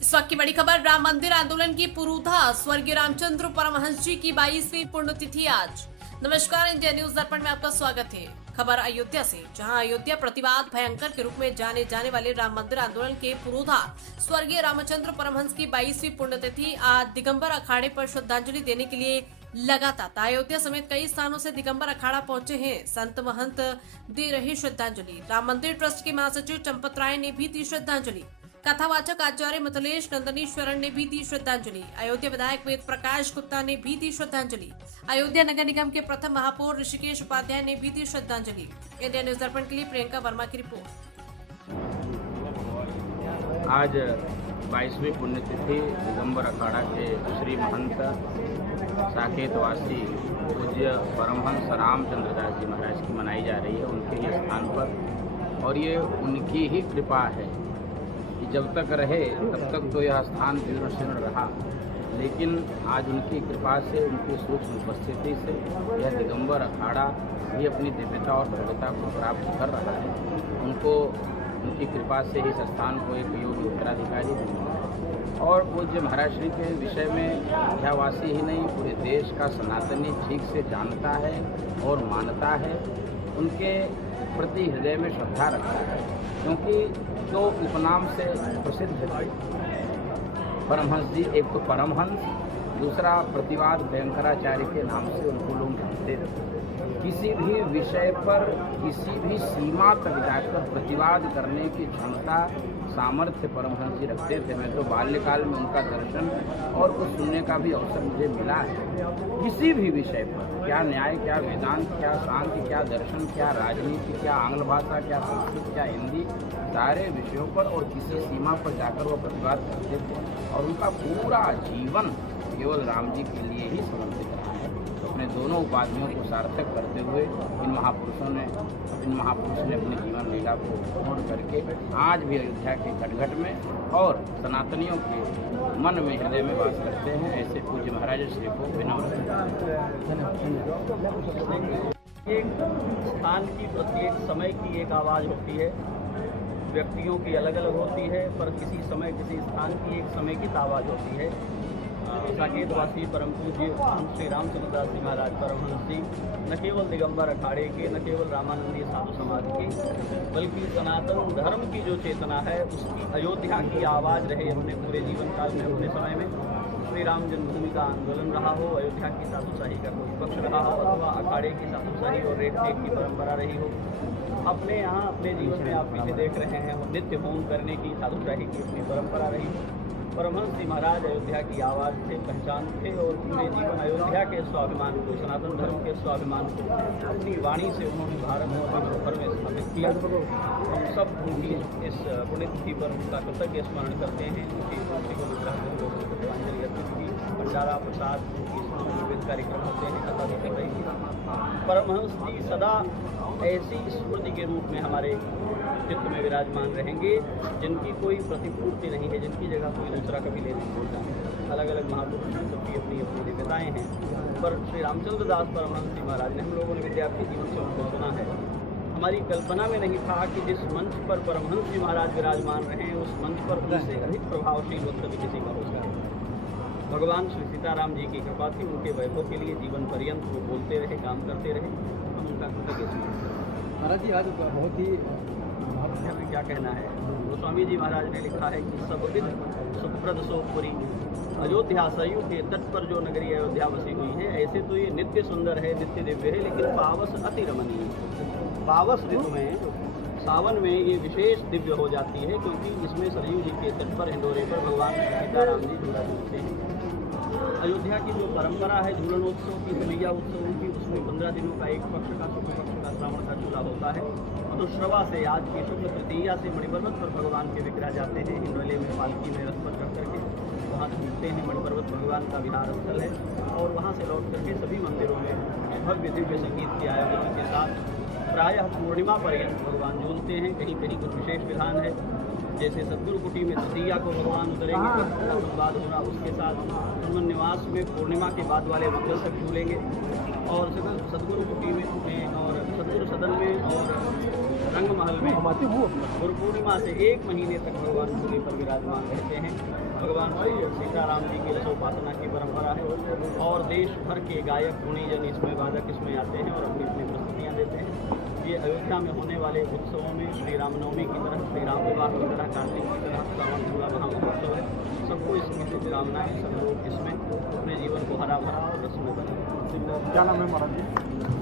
इस वक्त की बड़ी खबर, राम मंदिर आंदोलन की पुरोधा स्वर्गीय रामचंद्र परमहंस जी की 22वीं पुण्यतिथि आज। नमस्कार, इंडिया न्यूज दर्पण में आपका स्वागत है। खबर अयोध्या से, जहां अयोध्या प्रतिवाद भयंकर के रूप में जाने जाने वाले राम मंदिर आंदोलन के पुरोधा स्वर्गीय रामचंद्र परमहंस की 22वीं पुण्यतिथि आज दिगंबर अखाड़े पर श्रद्धांजलि देने के लिए लगातार अयोध्या समेत कई स्थानों से दिगंबर अखाड़ा पहुंचे हैं। संत महंत दे रहे श्रद्धांजलि। राम मंदिर ट्रस्ट के महासचिव चंपत राय ने भी दी श्रद्धांजलि। कथावाचक आचार्य मिथिलेश नंदनीश्वरन ने भी दी श्रद्धांजलि। अयोध्या विधायक वेद प्रकाश गुप्ता ने भी दी श्रद्धांजलि। अयोध्या नगर निगम के प्रथम महापौर ऋषिकेश उपाध्याय ने भी दी श्रद्धांजलि। इंडिया न्यूज दर्पण के लिए प्रियंका वर्मा की रिपोर्ट। आज 22वीं पुण्यतिथि दिगंबर अखाड़ा के श्री महंत साकेतवासी पूज्य परमहंस रामचंद्र दास जी महाराज की मनाई जा रही है उनके ये स्थान पर, और ये उनकी ही कृपा है कि जब तक रहे तब तक तो यह स्थान जीर्ण शीर्ण रहा, लेकिन आज उनकी कृपा से, उनकी सूक्ष्म उपस्थिति से यह दिगंबर अखाड़ा भी अपनी दिव्यता और भव्यता को प्राप्त कर रहा है। उनको उनकी कृपा से इस स्थान को एक योग्य उत्तराधिकारी मिला और पूज्य महाराज श्री के विषय में अयोध्यावासी ही नहीं पूरे देश का सनातनी ठीक से जानता है और मानता है। उनके प्रति हृदय में श्रद्धा रखता है, क्योंकि दो उपनाम से प्रसिद्ध है परमहंस जी। एक तो परमहंस, दूसरा प्रतिवाद भयंकराचार्य के नाम से उनको लोग जानते थे। किसी भी विषय पर किसी भी सीमा तक जाकर प्रतिवाद करने की क्षमता, सामर्थ्य परमहंस जी रखते थे। मैं तो बाल्यकाल में उनका दर्शन और कुछ सुनने का भी अवसर मुझे मिला है। किसी भी विषय पर, क्या न्याय, क्या वेदांत, क्या सांख्य, क्या दर्शन, क्या राजनीति, क्या आंग्ल भाषा, क्या संस्कृत, क्या हिंदी, सारे विषयों पर और किसी सीमा पर जाकर वो प्रतिवाद करते थे। और उनका पूरा जीवन केवल राम जी के लिए ही समर्पित रहा है। तो अपने दोनों उपाधियों को सार्थक करते हुए इन महापुरुष ने अपने जीवन लीला को पूर्ण करके आज भी अयोध्या के घट-घट में और सनातनियों के मन में, हृदय में वास करते हैं। ऐसे पूज्य महाराज श्री को विनम्र एक स्थान की, प्रत्येक समय की एक आवाज़ होती है। व्यक्तियों की अलग अलग होती है, पर किसी समय किसी स्थान की एक समय की आवाज़ होती है। साकेतवासी परम पूज्य श्री रामचंद्र दास जी महाराज परमहंस जी न केवल दिगंबर अखाड़े के, न केवल रामानंदी साधु समाज के, बल्कि सनातन धर्म की जो चेतना है उसकी अयोध्या की आवाज़ रहे अपने पूरे जीवन काल में। अपने समय में श्री राम जन्मभूमि का आंदोलन रहा हो, अयोध्या की साधुशाही का कोई पक्ष रहा हो, अथवा अखाड़े की साधुशाही और रेट टेक की परंपरा रही हो, अपने यहाँ अपने जीवन में आप पीछे देख रहे हैं नित्य होम करने की साधुशाही की अपनी परंपरा रही। परमहंस जी महाराज अयोध्या की आवाज़ थे, पहचान थे और पूरे जीवन अयोध्या के स्वाभिमान को, सनातन धर्म के स्वाभिमान को अपनी वाणी से उन्होंने भारत और विश्व भर में स्थापित किया। हम सब उनकी इस पुण्यतिथि पर उनका कृतज्ञ स्मरण करते हैं। उनकी मूर्ति को श्रद्धांजलि अर्पित की। भंडारा प्रसाद की विविध कार्यक्रम होते हैं, कथा भी कर रही थी। परमहंस जी सदा ऐसी स्मृति के रूप में हमारे चित्त में विराजमान रहेंगे जिनकी कोई प्रतिपूर्ति नहीं है, जिनकी जगह कोई दूसरा कभी ले नहीं सकता है। अलग अलग महापुरुषों की सबकी अपनी अपनी दिव्यताएँ हैं, पर श्री रामचंद्र दास परमहंस जी महाराज ने, हम लोगों ने विद्यार्थी जीवन से उनको सुना है। हमारी कल्पना में नहीं था कि जिस मंच पर परमहंस जी महाराज विराजमान रहे उस मंच पर उनसे अधिक प्रभावशील वक्तव्य किसी का हो सके। भगवान श्री सीताराम जी की कृपा थी, उनके वैभव के लिए जीवन पर्यंत वो बोलते रहे, काम करते रहे। हम उनका कृतज्ञ महाराज जी। आज बहुत ही में क्या कहना है, गोस्वामी जी महाराज ने लिखा है कि सब विद सुखप्रद सोपुरी, अयोध्या सरयू के तट पर जो नगरी अयोध्या बसी हुई है, ऐसे तो ये नित्य सुंदर है, नित्य दिव्य है, लेकिन पावस अति रमणीय। पावस ऋतु में, सावन में ये विशेष दिव्य हो जाती है, क्योंकि इसमें सरयू जी के तट पर हिंडोरे पर भगवान सीताराम जी झूला झूलते हैं। अयोध्या की जो परंपरा है झूलनोत्सव की, कन्हैया उत्सव की, उसमें 15 दिनों का एक पक्ष का, शुक्ल पक्ष का, श्रावण का झूला होता है। मधुश्रवा से आज की शुक्ल तृतीया से मणिपर्वत पर भगवान के विग्रह जाते हैं। हिंडोले में पालकी में रथ पर चढ़ करके वहाँ झूलते हैं। मणिपर्वत भगवान का विहार स्थल है और वहाँ से लौट करके सभी मंदिरों में भव्य दिव्य संगीत के आयोजन के साथ प्रायः पूर्णिमा पर्यंत भगवान झूलते हैं। कहीं कहीं कुछ विशेष विधान है, जैसे सतगुरु कुटी में तृतीया को भगवान उतरेंगे, संवाद होगा, उसके साथ हनुमान निवास में पूर्णिमा के बाद वाले मंगल तक झूलेंगे, और सतगुरु कुटी में और सतगुरु सदन में और रंग मंडल में गुरु पूर्णिमा से 1 महीने तक भगवान सूर्य पर विराजमान रहते हैं। भगवान सीताराम जी की रसोपासना की परंपरा है और देश भर के गायक गुणीजन इसमें वादक इसमें आते हैं और अपनी अपनी प्रस्तुतियाँ देते हैं। ये अयोध्या में होने वाले उत्सवों में श्री रामनवमी की तरह, श्री राम विवाह की तरह, कार्तिक की तरह सावन पूरा महामहोत्सव है। सबको इसकी शुभकामनाएं, सब लोग इसमें अपने जीवन को हरा भरा और रसमय बनाएं। क्या नाम है महाराज जी?